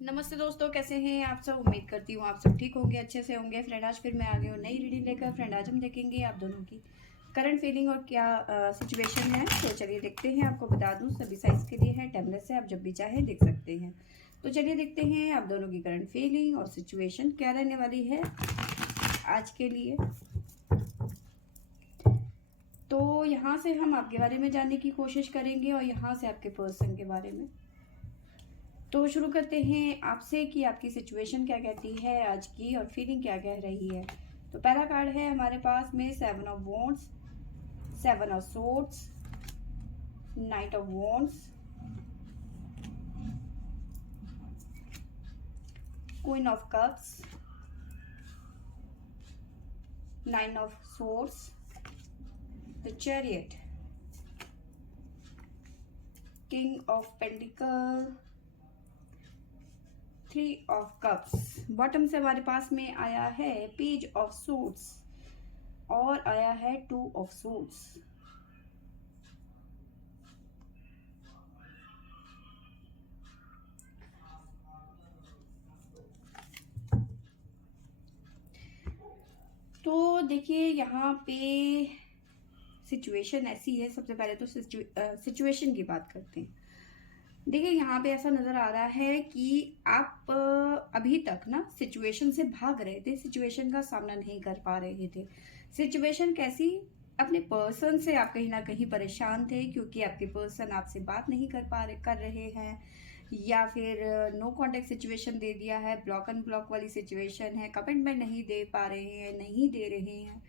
नमस्ते दोस्तों, कैसे हैं आप सब। उम्मीद करती हूँ आप सब ठीक होंगे, अच्छे से होंगे। फ्रेंड आज फिर मैं आ गई हूँ नई रीडिंग लेकर। फ्रेंड आज हम देखेंगे आप दोनों की करंट फीलिंग और क्या सिचुएशन है। तो चलिए देखते हैं। आपको बता दूँ सभी साइज के लिए है, टाइमलेस से, आप जब भी चाहें देख सकते हैं। तो चलिए देखते हैं आप दोनों की करंट फीलिंग और सिचुएशन क्या रहने वाली है आज के लिए। तो यहाँ से हम आपके बारे में जानने की कोशिश करेंगे और यहाँ से आपके पर्सन के बारे में। तो शुरू करते हैं आपसे कि आपकी सिचुएशन क्या कहती है आज की और फीलिंग क्या कह रही है। तो पहला कार्ड है हमारे पास में 7 of wands, 7 of swords, 9 of wands, queen of cups, 9 of swords, the chariot, king of pentacle, 3 of cups. Bottom से हमारे पास में आया है पेज ऑफ सूट्स और आया है 2 ऑफ सूट्स। तो देखिए यहाँ पे सिचुएशन ऐसी है। सबसे पहले तो सिचुएशन की बात करते हैं। देखिए यहाँ पे ऐसा नजर आ रहा है कि आप अभी तक ना सिचुएशन से भाग रहे थे, सिचुएशन का सामना नहीं कर पा रहे थे। सिचुएशन कैसी? अपने पर्सन से आप कहीं ना कहीं परेशान थे क्योंकि आपके पर्सन आपसे बात नहीं कर रहे हैं, या फिर नो कांटेक्ट सिचुएशन दे दिया है, ब्लॉक एंड ब्लॉक वाली सिचुएशन है, कमिटमेंट नहीं दे पा रहे हैं, नहीं दे रहे हैं,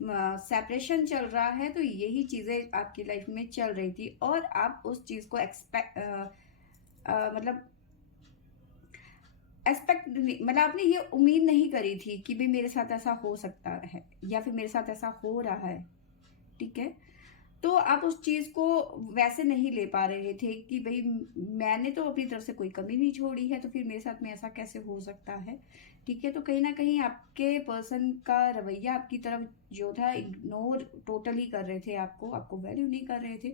सेपरेशन चल रहा है। तो यही चीजें आपकी लाइफ में चल रही थी और आप उस चीज को मतलब मतलब आपने ये उम्मीद नहीं करी थी कि भाई मेरे साथ ऐसा हो सकता है या फिर मेरे साथ ऐसा हो रहा है। ठीक है, तो आप उस चीज को वैसे नहीं ले पा रहे थे कि भाई मैंने तो अपनी तरफ से कोई कमी नहीं छोड़ी है, तो फिर मेरे साथ में ऐसा कैसे हो सकता है। ठीक है, तो कहीं ना कहीं आपके पर्सन का रवैया आपकी तरफ जो था, इग्नोर टोटली कर रहे थे, आपको वैल्यू नहीं कर रहे थे।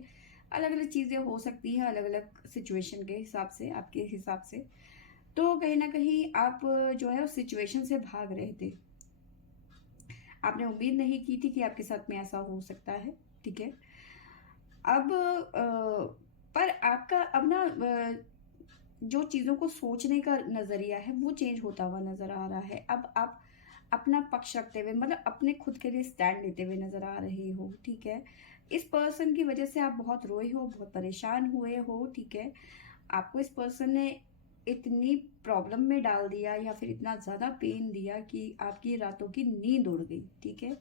अलग अलग चीजें हो सकती हैं, अलग अलग सिचुएशन के हिसाब से, आपके हिसाब से। तो कहीं ना कहीं आप जो है उस सिचुएशन से भाग रहे थे। आपने उम्मीद नहीं की थी कि आपके साथ में ऐसा हो सकता है। ठीक है, अब पर आपका अब ना जो चीजों को सोचने का नजरिया है वो चेंज होता हुआ नजर आ रहा है। अब आप अपना पक्ष रखते हुए, मतलब अपने खुद के लिए स्टैंड लेते हुए नजर आ रहे हो। ठीक है, इस पर्सन की वजह से आप बहुत रोए हो, बहुत परेशान हुए हो। ठीक है, आपको इस पर्सन ने इतनी प्रॉब्लम में डाल दिया या फिर इतना ज्यादा पेन दिया कि आपकी रातों की नींद उड़ गई। ठीक है,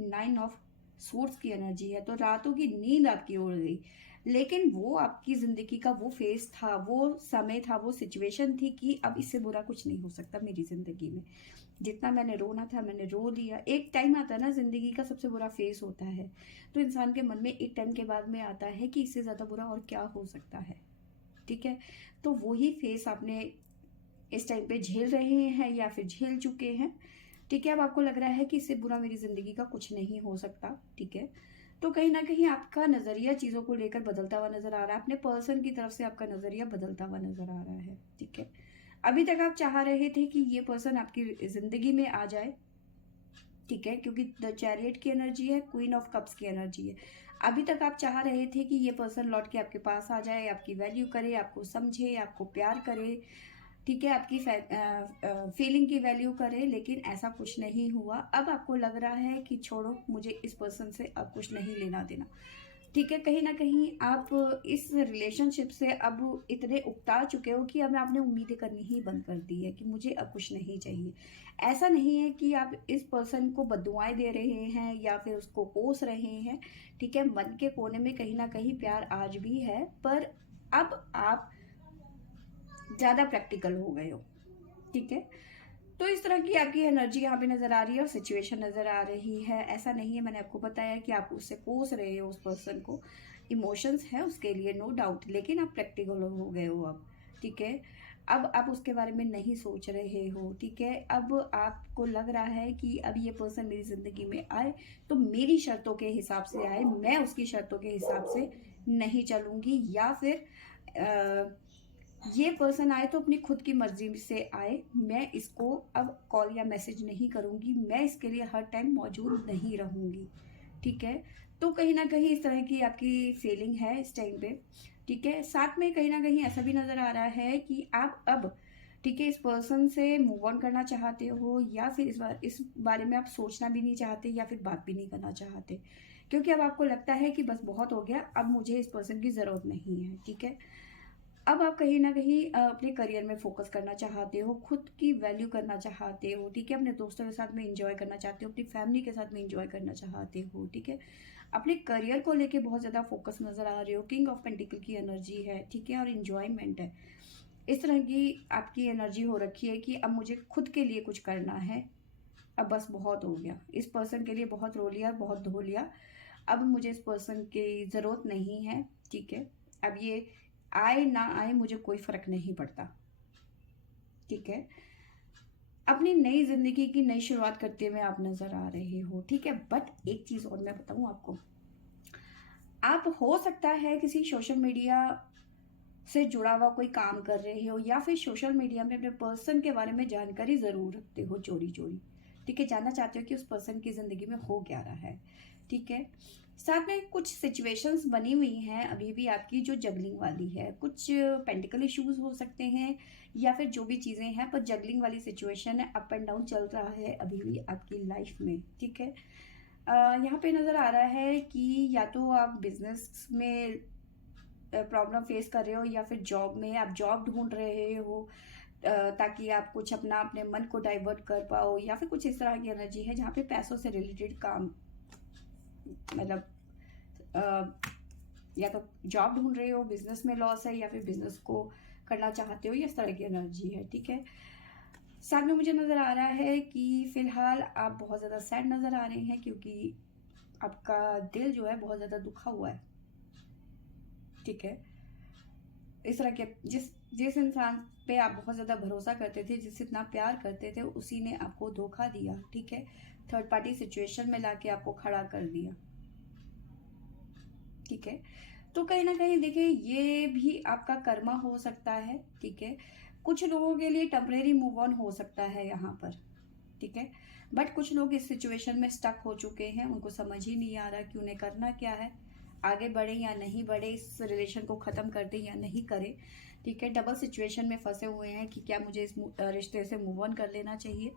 9 ऑफ सोर्स की एनर्जी है, तो रातों की नींद आपकी उड़ गई। लेकिन वो आपकी जिंदगी का वो फेज था, वो समय था, वो सिचुएशन थी कि अब इससे बुरा कुछ नहीं हो सकता मेरी जिंदगी में। जितना मैंने रोना था मैंने रो लिया। एक टाइम आता है ना, जिंदगी का सबसे बुरा फेज होता है, तो इंसान के मन में एक टाइम के बाद में आता है कि इससे ज्यादा बुरा और क्या हो सकता है। ठीक है, तो वही फेस आपने इस टाइम पे झेल रहे हैं या फिर झेल चुके हैं। ठीक है, अब आपको लग रहा है कि इससे बुरा मेरी जिंदगी का कुछ नहीं हो सकता। ठीक है, तो कहीं ना कहीं आपका नजरिया चीजों को लेकर बदलता हुआ नजर आ रहा है। अपने पर्सन की तरफ से आपका नजरिया बदलता हुआ नजर आ रहा है। ठीक है, अभी तक आप चाह रहे थे कि ये पर्सन आपकी जिंदगी में आ जाए। ठीक है, क्योंकि द चैरियट की एनर्जी है, क्वीन ऑफ कप्स की एनर्जी है। अभी तक आप चाह रहे थे कि ये पर्सन लौट के आपके पास आ जाए, आपकी वैल्यू करे, आपको समझे, आपको प्यार करे। ठीक है, आपकी फीलिंग की वैल्यू करे, लेकिन ऐसा कुछ नहीं हुआ। अब आपको लग रहा है कि छोड़ो, मुझे इस पर्सन से अब कुछ नहीं लेना देना। ठीक है, कहीं ना कहीं आप इस रिलेशनशिप से अब इतने उकता चुके हो कि अब आपने उम्मीदें करनी ही बंद कर दी है कि मुझे अब कुछ नहीं चाहिए। ऐसा नहीं है कि आप इस पर्सन को बद्दुआएं दे रहे हैं या फिर उसको कोस रहे हैं। ठीक है, मन के कोने में कहीं ना कहीं प्यार आज भी है, पर अब आप ज्यादा प्रैक्टिकल हो गए हो। ठीक है, तो इस तरह की आपकी एनर्जी यहाँ पे नजर आ रही है और सिचुएशन नजर आ रही है। ऐसा नहीं है, मैंने आपको बताया कि आप उससे कोस रहे हो, उस पर्सन को इमोशंस है उसके लिए, नो डाउट, लेकिन आप प्रैक्टिकल हो गए हो अब। ठीक है, अब आप उसके बारे में नहीं सोच रहे हो। ठीक है, अब आपको लग रहा है कि अब ये पर्सन मेरी जिंदगी में आए तो मेरी शर्तों के हिसाब से आए, मैं उसकी शर्तों के हिसाब से नहीं चलूंगी, या फिर ये पर्सन आए तो अपनी खुद की मर्जी से आए, मैं इसको अब कॉल या मैसेज नहीं करूँगी, मैं इसके लिए हर टाइम मौजूद नहीं रहूँगी, ठीक है। तो कहीं ना कहीं इस तरह की आपकी फीलिंग है इस टाइम पे, ठीक है। साथ में कहीं ना कहीं ऐसा भी नज़र आ रहा है कि आप अब, ठीक है, इस पर्सन से मूव ऑन करना चाहते हो, या फिर इस बारे में आप सोचना भी नहीं चाहते, या फिर बात भी नहीं करना चाहते, क्योंकि अब आपको लगता है कि बस बहुत हो गया, अब मुझे इस पर्सन की ज़रूरत नहीं है, ठीक है। अब आप कहीं ना कहीं अपने करियर में फोकस करना चाहते हो, खुद की वैल्यू करना चाहते हो, ठीक है। अपने दोस्तों के साथ में इंजॉय करना चाहते हो, अपनी फैमिली के साथ में इंजॉय करना चाहते हो, ठीक है। अपने करियर को लेके बहुत ज़्यादा फोकस नज़र आ रहे हो, किंग ऑफ पेंटिकल की एनर्जी है, ठीक है, और इंजॉयमेंट है। इस तरह की आपकी एनर्जी हो रखी है कि अब मुझे खुद के लिए कुछ करना है, अब बस बहुत हो गया, इस पर्सन के लिए बहुत रो लिया, बहुत धो लिया, अब मुझे इस पर्सन की ज़रूरत नहीं है, ठीक है। अब ये आए ना आए मुझे कोई फ़र्क नहीं पड़ता, ठीक है। अपनी नई ज़िंदगी की नई शुरुआत करते हुए आप नज़र आ रहे हो, ठीक है। बट एक चीज़ और मैं बताऊँ आपको, आप हो सकता है किसी सोशल मीडिया से जुड़ा हुआ कोई काम कर रहे हो, या फिर सोशल मीडिया में अपने पर्सन के बारे में जानकारी ज़रूर रखते हो चोरी चोरी, ठीक है। जानना चाहते हो कि उस पर्सन की ज़िंदगी में हो क्या रहा है, ठीक है। साथ में कुछ सिचुएशंस बनी हुई हैं अभी भी आपकी जो जगलिंग वाली है, कुछ पेंटिकल इश्यूज हो सकते हैं, या फिर जो भी चीज़ें हैं, पर जगलिंग वाली सिचुएशन है, अप एंड डाउन चल रहा है अभी भी आपकी लाइफ में, ठीक है। यहाँ पे नज़र आ रहा है कि या तो आप बिजनेस में प्रॉब्लम फेस कर रहे हो, या फिर जॉब में आप जॉब ढूंढ रहे हो, ताकि आप कुछ अपना अपने मन को डाइवर्ट कर पाओ, या फिर कुछ इस तरह की एनर्जी है जहाँ पे पैसों से रिलेटेड काम, मतलब या तो जॉब ढूंढ रहे हो, बिजनेस में लॉस है, या फिर बिजनेस को करना चाहते हो, या इस तरह की एनर्जी है, ठीक है। साथ में मुझे नज़र आ रहा है कि फिलहाल आप बहुत ज़्यादा सैड नज़र आ रहे हैं, क्योंकि आपका दिल जो है बहुत ज़्यादा दुखा हुआ है, ठीक है। इस तरह के जिस जिस इंसान पे आप बहुत ज़्यादा भरोसा करते थे, जिससे इतना प्यार करते थे, उसी ने आपको धोखा दिया, ठीक है। थर्ड पार्टी सिचुएशन में लाके आपको खड़ा कर दिया, ठीक है। तो कहीं ना कहीं देखिए, ये भी आपका कर्मा हो सकता है, ठीक है। कुछ लोगों के लिए टेम्परेरी मूव ऑन हो सकता है यहाँ पर, ठीक है। बट कुछ लोग इस सिचुएशन में स्टक हो चुके हैं, उनको समझ ही नहीं आ रहा कि उन्हें करना क्या है, आगे बढ़े या नहीं बढ़े, इस रिलेशन को ख़त्म कर दें या नहीं करें, ठीक है। डबल सिचुएशन में फंसे हुए हैं कि क्या मुझे इस रिश्ते से मूव ऑन कर लेना चाहिए,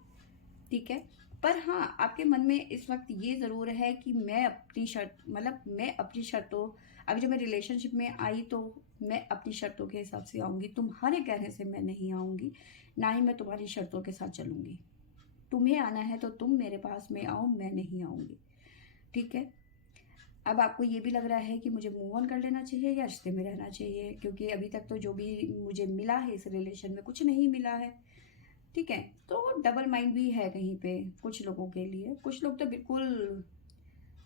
ठीक है। पर हाँ, आपके मन में इस वक्त ये ज़रूर है कि मैं अपनी शर्त, मतलब मैं अपनी शर्तों, अभी जब मैं रिलेशनशिप में आई तो मैं अपनी शर्तों के हिसाब से आऊँगी, तुम्हारे कहने से मैं नहीं आऊँगी, ना ही मैं तुम्हारी शर्तों के साथ चलूँगी। तुम्हें आना है तो तुम मेरे पास में आओ, मैं नहीं आऊँगी, ठीक है। अब आपको ये भी लग रहा है कि मुझे मूव ऑन कर लेना चाहिए या रिश्ते में रहना चाहिए, क्योंकि अभी तक तो जो भी मुझे मिला है इस रिलेशन में कुछ नहीं मिला है, ठीक है। तो डबल माइंड भी है कहीं पे कुछ लोगों के लिए, कुछ लोग तो बिल्कुल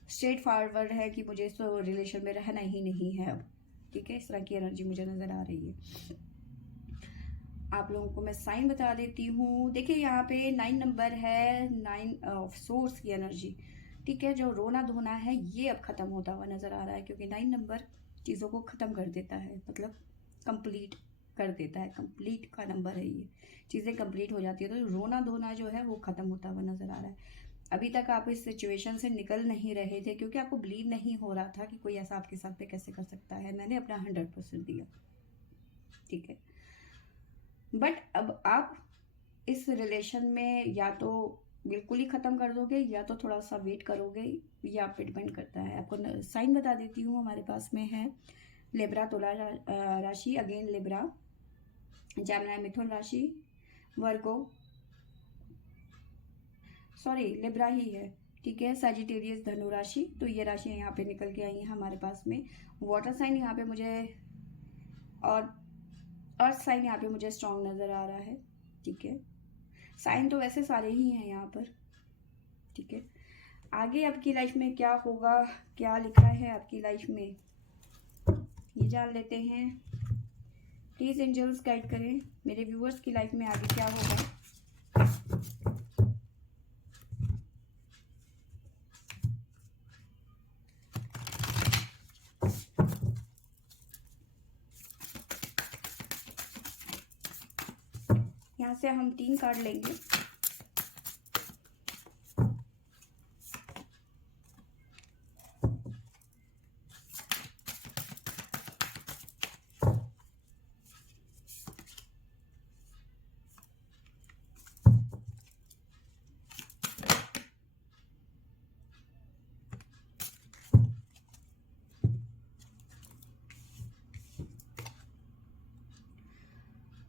स्ट्रेट फॉरवर्ड है कि मुझे इस रिलेशन में रहना ही नहीं है अब, ठीक है। इस तरह की एनर्जी मुझे नज़र आ रही है। आप लोगों को मैं साइन बता देती हूँ, देखिए यहाँ पे 9 नंबर है, 9 ऑफ सोर्स की एनर्जी, ठीक है। जो रोना धोना है ये अब ख़त्म होता हुआ नज़र आ रहा है, क्योंकि 9 नंबर चीज़ों को ख़त्म कर देता है, मतलब कंप्लीट कर देता है, कंप्लीट का नंबर है ये, चीज़ें कंप्लीट हो जाती है, तो रोना धोना जो है वो ख़त्म होता हुआ नज़र आ रहा है। अभी तक आप इस सिचुएशन से निकल नहीं रहे थे, क्योंकि आपको बिलीव नहीं हो रहा था कि कोई ऐसा आपके साथ पे कैसे कर सकता है, मैंने अपना 100% दिया, ठीक है। बट अब आप इस रिलेशन में या तो बिल्कुल ही ख़त्म कर दोगे, या तो थोड़ा सा वेट करोगे, या आप पे डिपेंड करता है। आपको साइन बता देती हूँ, हमारे पास में है लिब्रा तुला राशि, अगेन लिब्रा, जैमिनी मिथुन राशि, वर्गो, सॉरी लिब्रा ही है, ठीक है, सजिटेरियस धनु राशि। तो ये राशि यहाँ पे निकल के आई है हमारे पास में। वाटर साइन यहाँ पे मुझे, और अर्थ साइन यहाँ पे मुझे स्ट्रॉन्ग नज़र आ रहा है, ठीक है। साइन तो वैसे सारे ही हैं यहाँ पर, ठीक है। आगे आपकी लाइफ में क्या होगा, क्या लिखा है आपकी लाइफ में, ये जान लेते हैं। प्लीज़ एंजल्स गाइड करें मेरे व्यूअर्स की लाइफ में आगे क्या होगा। यहाँ से हम 3 कार्ड लेंगे।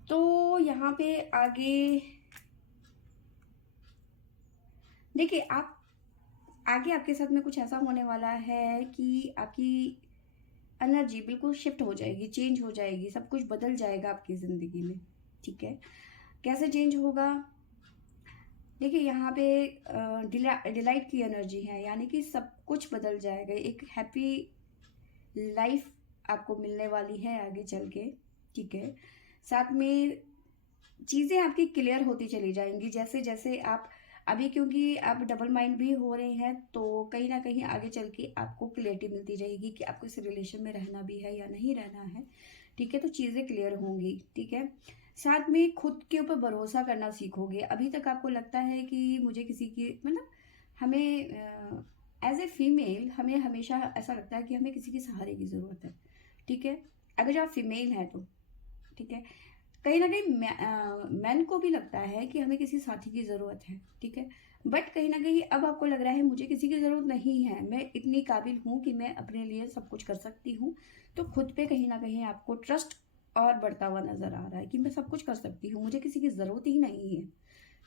तो यहाँ पे आगे देखिए, आप आगे आपके साथ में कुछ ऐसा होने वाला है कि आपकी एनर्जी बिल्कुल शिफ्ट हो जाएगी, चेंज हो जाएगी, सब कुछ बदल जाएगा आपकी ज़िंदगी में। ठीक है, कैसे चेंज होगा? देखिए, यहाँ पे डिलाइट की एनर्जी है, यानी कि सब कुछ बदल जाएगा। एक हैप्पी लाइफ आपको मिलने वाली है आगे चल के। ठीक है, साथ में चीज़ें आपकी क्लियर होती चली जाएंगी जैसे जैसे आप अभी, क्योंकि आप डबल माइंड भी हो रहे हैं, तो कहीं ना कहीं आगे चल के आपको क्लियरिटी मिलती रहेगी कि आपको इस रिलेशन में रहना भी है या नहीं रहना है। ठीक है, तो चीज़ें क्लियर होंगी। ठीक है, साथ में खुद के ऊपर भरोसा करना सीखोगे। अभी तक आपको लगता है कि मुझे किसी की मतलब हमें एज ए फीमेल हमें हमेशा ऐसा लगता है कि हमें किसी के सहारे की ज़रूरत है। ठीक है, अगर आप फीमेल हैं तो ठीक है, कहीं ना कहीं मैन को भी लगता है कि हमें किसी साथी की ज़रूरत है। ठीक है, बट कहीं ना कहीं अब आपको लग रहा है मुझे किसी की ज़रूरत नहीं है, मैं इतनी काबिल हूँ कि मैं अपने लिए सब कुछ कर सकती हूँ। तो खुद पे कहीं ना कहीं आपको ट्रस्ट और बढ़ता हुआ नज़र आ रहा है कि मैं सब कुछ कर सकती हूँ, मुझे किसी की ज़रूरत ही नहीं है।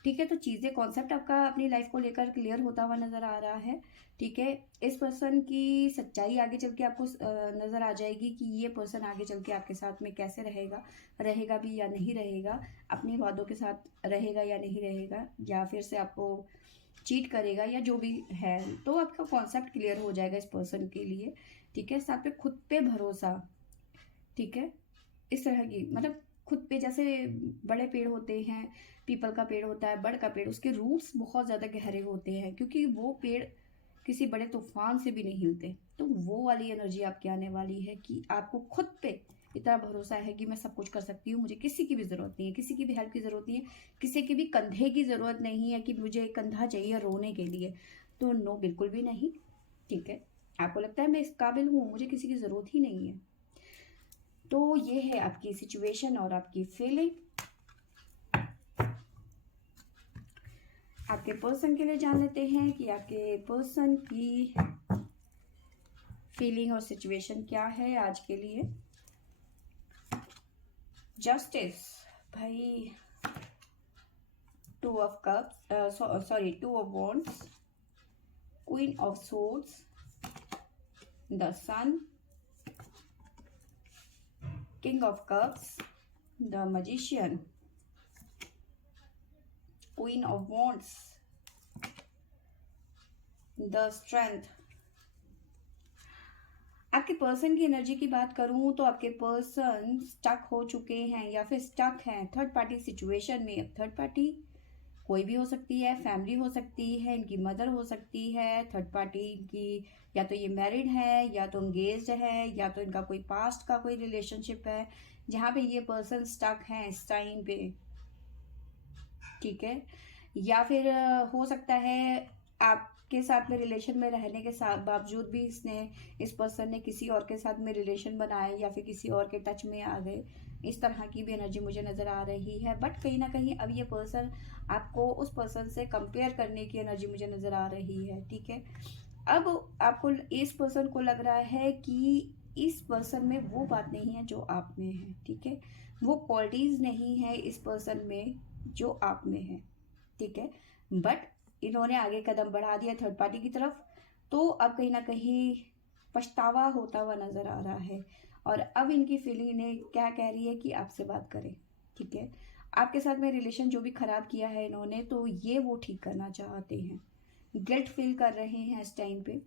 ठीक है, तो चीज़ें कॉन्सेप्ट आपका अपनी लाइफ को लेकर क्लियर होता हुआ नज़र आ रहा है। ठीक है, इस पर्सन की सच्चाई आगे चल के आपको नज़र आ जाएगी कि ये पर्सन आगे चल के आपके साथ में कैसे रहेगा, रहेगा भी या नहीं रहेगा, अपने वादों के साथ रहेगा या नहीं रहेगा, या फिर से आपको चीट करेगा या जो भी है। तो आपका कॉन्सेप्ट क्लियर हो जाएगा इस पर्सन के लिए। ठीक है, साथ में खुद पे भरोसा। ठीक है, इस तरह की मतलब खुद पे, जैसे बड़े पेड़ होते हैं, पीपल का पेड़ होता है, बड़ का पेड़, उसके रूट्स बहुत ज़्यादा गहरे होते हैं क्योंकि वो पेड़ किसी बड़े तूफान से भी नहीं हिलते। तो वो वाली एनर्जी आपकी आने वाली है कि आपको खुद पे इतना भरोसा है कि मैं सब कुछ कर सकती हूँ, मुझे किसी की भी ज़रूरत नहीं है, किसी की भी हेल्प की ज़रूरत नहीं है, किसी की भी कंधे की ज़रूरत नहीं है कि मुझे एक कंधा चाहिए रोने के लिए। तो नो, बिल्कुल भी नहीं। ठीक है, आपको लगता है मैं इस काबिल हूँ, मुझे किसी की ज़रूरत ही नहीं है। तो ये है आपकी सिचुएशन और आपकी फीलिंग। आपके पर्सन के लिए जान लेते हैं कि आपके पर्सन की फीलिंग और सिचुएशन क्या है आज के लिए। जस्टिस, भाई, 2 of cups, sorry 2 of wands, queen of swords, the sun, king of cups, the magician, queen of wands, the strength. आपके पर्सन की एनर्जी की बात करूं तो आपके पर्सन स्टक हो चुके हैं या फिर स्टक हैं थर्ड पार्टी सिचुएशन में। थर्ड पार्टी कोई भी हो सकती है, फैमिली हो सकती है, इनकी मदर हो सकती है, थर्ड पार्टी इनकी या तो ये मैरिड है या तो एंगेज्ड है या तो इनका कोई पास्ट का कोई रिलेशनशिप है जहाँ पे ये पर्सन स्टक हैं इस टाइम पे। ठीक है, या फिर हो सकता है आपके साथ में रिलेशन में रहने के साथ बावजूद भी इस पर्सन ने किसी और के साथ में रिलेशन बनाए या फिर किसी और के टच में आ गए। इस तरह की भी एनर्जी मुझे नज़र आ रही है। बट कहीं ना कहीं अब ये पर्सन आपको उस पर्सन से कंपेयर करने की एनर्जी मुझे नज़र आ रही है। ठीक है, अब आपको इस पर्सन को लग रहा है कि इस पर्सन में वो बात नहीं है जो आप में है। ठीक है, वो क्वालिटीज़ नहीं है इस पर्सन में जो आप में है। ठीक है, बट इन्होंने आगे कदम बढ़ा दिया थर्ड पार्टी की तरफ, तो अब कहीं ना कहीं पछतावा होता हुआ नजर आ रहा है। और अब इनकी फीलिंग इन्हें क्या कह रही है कि आपसे बात करें। ठीक है, आपके साथ में रिलेशन जो भी खराब किया है इन्होंने, तो ये वो ठीक करना चाहते हैं, गिल्ट फील कर रहे हैं इस टाइम पे,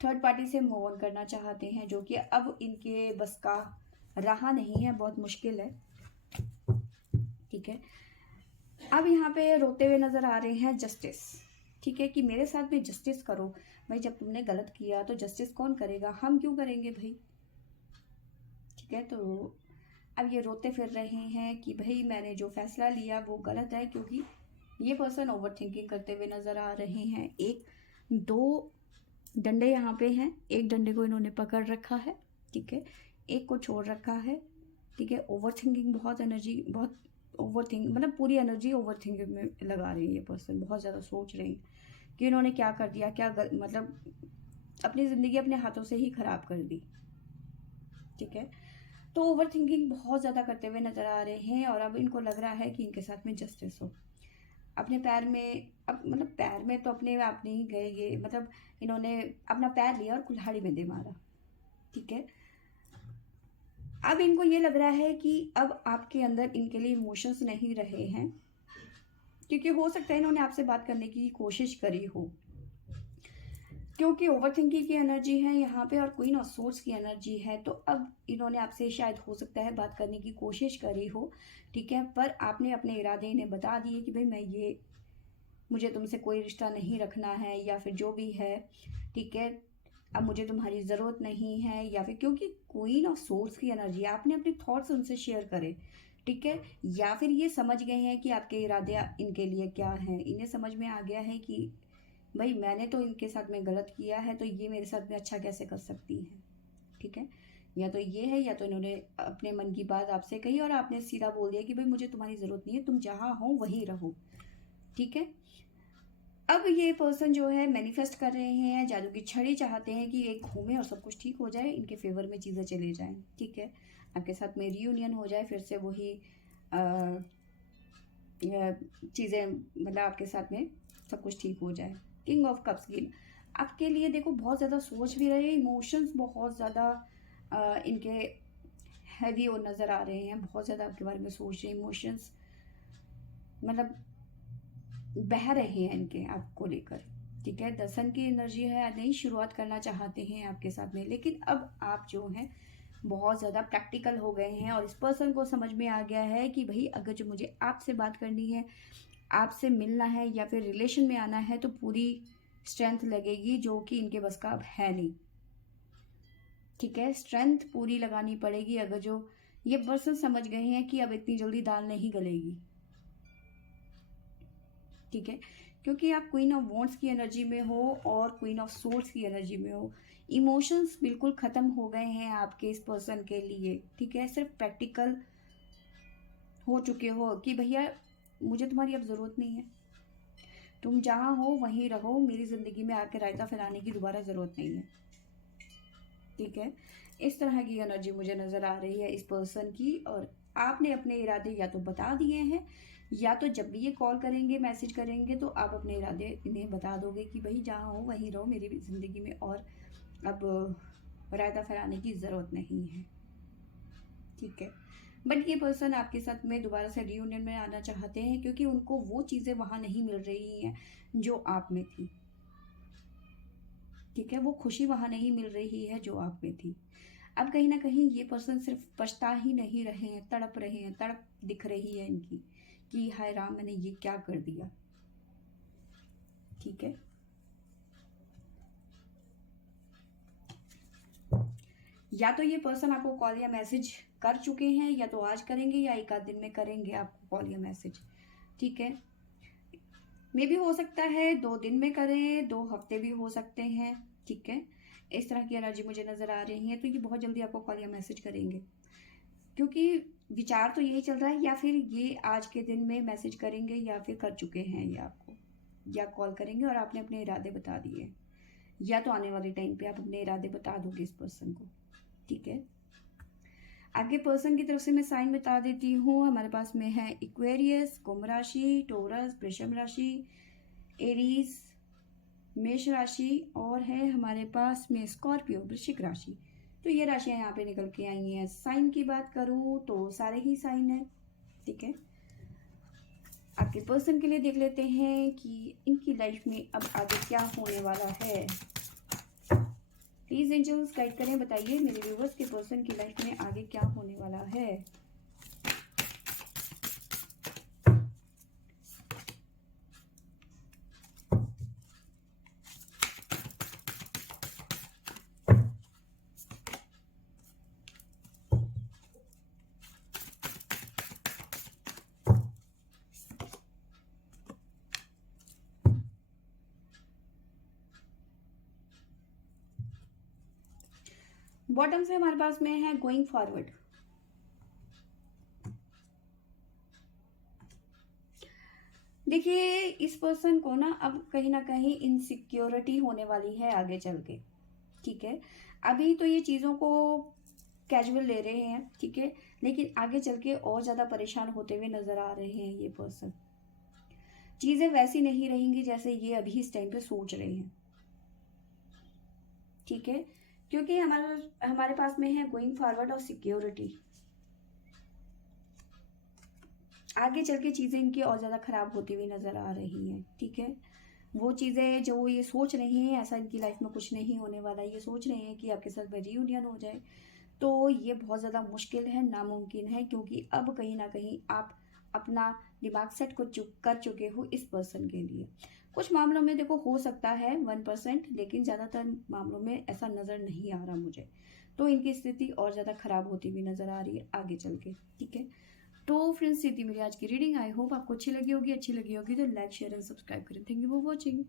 थर्ड पार्टी से मूव ऑन करना चाहते हैं, जो कि अब इनके बस का रहा नहीं है, बहुत मुश्किल है। ठीक है, अब यहाँ पे रोते हुए नजर आ रहे हैं जस्टिस। ठीक है, कि मेरे साथ में जस्टिस करो। भाई, जब तुमने गलत किया तो जस्टिस कौन करेगा, हम क्यों करेंगे भाई। ठीक है, तो अब ये रोते फिर रहे हैं कि भाई मैंने जो फैसला लिया वो गलत है, क्योंकि ये पर्सन ओवर थिंकिंग करते हुए नज़र आ रहे हैं। एक दो डंडे यहाँ पे हैं, एक डंडे को इन्होंने पकड़ रखा है, ठीक है, एक को छोड़ रखा है, ठीक है। ओवर थिंकिंग, बहुत एनर्जी, बहुत ओवर थिंक, मतलब पूरी एनर्जी ओवर थिंकिंग में लगा रही है ये पर्सन। बहुत ज़्यादा सोच रहे हैं कि इन्होंने क्या कर दिया, मतलब अपनी ज़िंदगी अपने हाथों से ही ख़राब कर दी, ठीक है। तो ओवर थिंकिंग बहुत ज़्यादा करते हुए नज़र आ रहे हैं और अब इनको लग रहा है कि इनके साथ में जस्टिस हो। अपने पैर में, अब मतलब पैर में तो अपने आप नहीं गए ये, मतलब इन्होंने अपना पैर लिया और कुल्हाड़ी में दे मारा, ठीक है। अब इनको ये लग रहा है कि अब आपके अंदर इनके लिए इमोशंस नहीं रहे हैं, क्योंकि हो सकता है इन्होंने आपसे बात करने की कोशिश करी हो, क्योंकि ओवर थिंकिंग की एनर्जी है यहाँ पे और क्वीन ऑफ सोर्ड्स की एनर्जी है। तो अब इन्होंने आपसे शायद हो सकता है बात करने की कोशिश करी हो, ठीक है, पर आपने अपने इरादे इन्हें बता दिए कि भाई मुझे तुमसे कोई रिश्ता नहीं रखना है, या फिर जो भी है, ठीक है, अब मुझे तुम्हारी ज़रूरत नहीं है, या फिर क्योंकि क्वीन ऑफ सोर्ड्स की एनर्जी, आपने अपने थॉट्स उनसे शेयर करे, ठीक है, या फिर ये समझ गए हैं कि आपके इरादे इनके लिए क्या हैं। इन्हें समझ में आ गया है कि भाई मैंने तो इनके साथ में गलत किया है, तो ये मेरे साथ में अच्छा कैसे कर सकती है, ठीक है। या तो ये है, या तो इन्होंने अपने मन की बात आपसे कही और आपने सीधा बोल दिया कि भाई मुझे तुम्हारी ज़रूरत नहीं है, तुम जहाँ हो वहीं रहो, ठीक है। अब ये पर्सन जो है मैनिफेस्ट कर रहे हैं, जादू की छड़ी चाहते हैं कि एक घूमे और सब कुछ ठीक हो जाए, इनके फेवर में चीज़ें चले जाएं, ठीक है, आपके साथ में रियूनियन हो जाए, फिर से वही चीज़ें, मतलब आपके साथ में सब कुछ ठीक हो जाए। किंग ऑफ कप्स की आपके लिए देखो बहुत ज़्यादा सोच भी रहे, इमोशंस बहुत ज़्यादा इनके हैवी और नज़र आ रहे हैं, बहुत ज़्यादा आपके बारे में सोच रहे हैं, इमोशंस मतलब बह रहे हैं इनके आपको लेकर, ठीक है। दर्शन की एनर्जी है, नई शुरुआत करना चाहते हैं आपके साथ में, लेकिन अब आप जो हैं बहुत ज़्यादा प्रैक्टिकल हो गए हैं और इस पर्सन को समझ में आ गया है कि भाई अगर जो मुझे आपसे बात करनी है, आपसे मिलना है या फिर रिलेशन में आना है, तो पूरी स्ट्रेंथ लगेगी, जो कि इनके बस का अब है नहीं, ठीक है। स्ट्रेंथ पूरी लगानी पड़ेगी, अगर जो ये पर्सन समझ गए हैं कि अब इतनी जल्दी दाल नहीं गलेगी, ठीक है, क्योंकि आप क्वीन ऑफ वॉन्ड्स की एनर्जी में हो और क्वीन ऑफ सोर्ड्स की एनर्जी में हो। इमोशंस बिल्कुल ख़त्म हो गए हैं आपके इस पर्सन के लिए, ठीक है। सिर्फ प्रैक्टिकल हो चुके हो कि भैया मुझे तुम्हारी अब ज़रूरत नहीं है, तुम जहाँ हो वहीं रहो, मेरी ज़िंदगी में आके रायता फैलाने की दोबारा ज़रूरत नहीं है, ठीक है। इस तरह की एनर्जी मुझे नज़र आ रही है इस पर्सन की, और आपने अपने इरादे या तो बता दिए हैं, या तो जब भी ये कॉल करेंगे, मैसेज करेंगे, तो आप अपने इरादे इन्हें बता दोगे कि भाई जहाँ हो वहीं रहो मेरी ज़िंदगी में, और अब रायता फैलाने की ज़रूरत नहीं है, ठीक है। बट ये पर्सन आपके साथ में दोबारा से रियूनियन में आना चाहते हैं, क्योंकि उनको वो चीज़ें वहाँ नहीं मिल रही हैं जो आप में थी, ठीक है, वो खुशी वहाँ नहीं मिल रही है जो आप में थी। अब कहीं ना कहीं ये पर्सन सिर्फ पछता ही नहीं रहे हैं, तड़प रहे हैं, तड़प दिख रही है इनकी कि हाय राम मैंने ये क्या कर दिया, ठीक है। या तो ये पर्सन आपको कॉल या मैसेज कर चुके हैं, या तो आज करेंगे या एक आध दिन में करेंगे आपको कॉल या मैसेज, ठीक है। मे भी हो सकता है 2 दिन में करें, 2 हफ्ते भी हो सकते हैं, ठीक है। इस तरह की एनर्जी मुझे नज़र आ रही है, तो ये बहुत जल्दी आपको कॉल या मैसेज करेंगे, क्योंकि विचार तो यही चल रहा है, या फिर ये आज के दिन में मैसेज करेंगे, या फिर कर चुके हैं ये आपको, या कॉल करेंगे और आपने अपने इरादे बता दिए, या तो आने वाले टाइम पे आप अपने इरादे बता दोगे इस पर्सन को, ठीक है। आगे पर्सन की तरफ से मैं साइन बता देती हूँ। हमारे पास में है इक्वेरियस, कुंभ राशि, टोरस, वृषभ राशि, एरीज, मेष राशि, और है हमारे पास में स्कॉर्पियो, वृश्चिक राशि। तो ये राशियां यहाँ पे निकल के आई हैं। साइन की बात करूँ तो सारे ही साइन है, ठीक है। आपके पर्सन के लिए देख लेते हैं कि इनकी लाइफ में अब आगे क्या होने वाला है। प्लीज एंजल्स गाइड करें, बताइए मेरे व्यूवर्स के पर्सन की लाइफ में आगे क्या होने वाला है। बॉटम से हमारे पास में है गोइंग फॉरवर्ड। देखिए इस पर्सन को ना अब कहीं ना कहीं इनसिक्योरिटी होने वाली है आगे चल के, ठीक है। अभी तो ये चीज़ों को कैजुअल ले रहे हैं, ठीक है, लेकिन आगे चल के और ज़्यादा परेशान होते हुए नजर आ रहे हैं ये पर्सन। चीज़ें वैसी नहीं रहेंगी जैसे ये अभी इस टाइम पे सोच रहे हैं, ठीक है, क्योंकि हमारे हमारे पास में है गोइंग फॉरवर्ड और सिक्योरिटी। आगे चल के चीज़ें इनकी और ज़्यादा खराब होती हुई नज़र आ रही हैं, ठीक है। वो चीज़ें जो ये सोच रहे हैं ऐसा इनकी लाइफ में कुछ नहीं होने वाला, ये सोच रहे हैं कि आपके साथ में रीयूनियन हो जाए, तो ये बहुत ज़्यादा मुश्किल है, नामुमकिन है, क्योंकि अब कहीं ना कहीं आप अपना दिमाग सेट कर चुके हो इस पर्सन के लिए। कुछ मामलों में देखो हो सकता है 1%, लेकिन ज़्यादातर मामलों में ऐसा नज़र नहीं आ रहा मुझे। तो इनकी स्थिति और ज़्यादा खराब होती हुई नज़र आ रही है आगे चल के, ठीक है। तो फ्रेंड्स, ये थी मेरी आज की रीडिंग। आई होप आपको अच्छी लगी होगी तो लाइक शेयर एंड सब्सक्राइब करें। Thank you for watching.